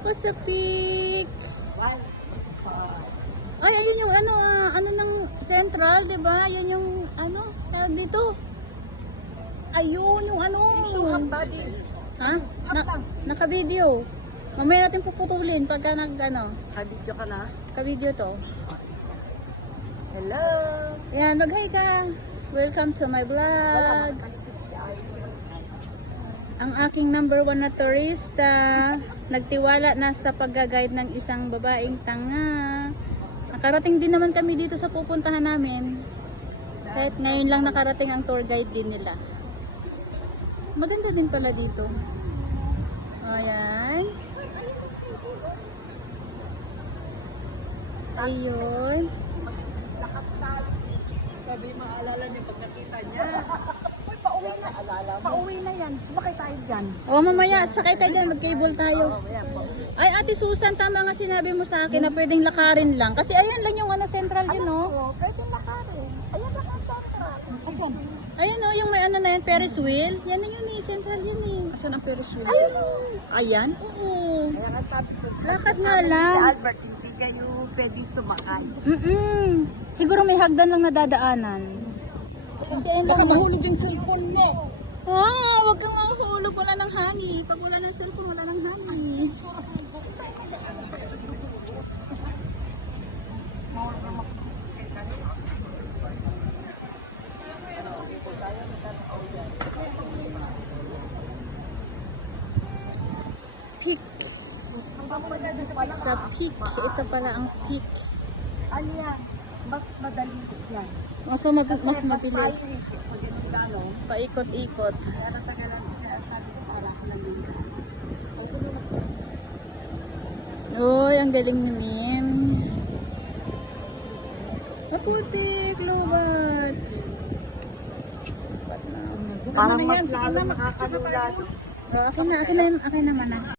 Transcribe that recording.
Ako sa peak. Ay, ayun yung ano ng Central, 'di ba? Yan yung tawag dito. Ayun yung Ito, hambadi. Ha? Naka-video. Mamaya natin puputulin pagka Kabidyo ka na? ka-video to. Hello! Yan, mag-hi ka. Welcome to my vlog. Ang aking number 1 na turista, nagtiwala na sa pag-guide ng isang babaeng tanga. Nakarating din naman kami dito sa pupuntahan namin. Kahit ngayon lang nakarating ang tour guide din nila. Maganda din pala dito. Ayan. Ayun. Sabi, maalala niyo pag nakita niya. Pauwi na. Pauwi na yan. Sumakay tayo dyan. O mamaya, sakay tayo dyan, mag-cable tayo. Ay, Ate Susan, tama nga sinabi mo sa akin na pwedeng lakarin lang. Kasi ayan lang yung central yun, no? Oo, pwede lakarin. Ayan lang ang santa. Asan? Ayan, no, yung may na yan, Ferris wheel. Yan na yun eh, central yun eh. Asan ang Ferris wheel? Ayun, no. Ayan? Oo. Kaya nga sabi ko. Lakad sabi nga ko lang. Si Albert, hindi kayo pwedeng sumakay. Siguro may hagdan lang nadadaanan. Kasi ayun lang. Baka mahulog yung cellphone mo. Wag kang mahuhulog, wala ng honey. Pag wala ng cellphone, wala ng honey. Peak. Sa peak, ito pala ang peak. Ano yan? Mas madali yan. Mas mabilis. Paikot-ikot. Kaya natagalan ko. Kaya sabi ko, para ko lang yun. Uy, ang galing ni Mim. Maputik, lubat. Lubat na. Parang mas lalo nakakalulat. Akin naman na.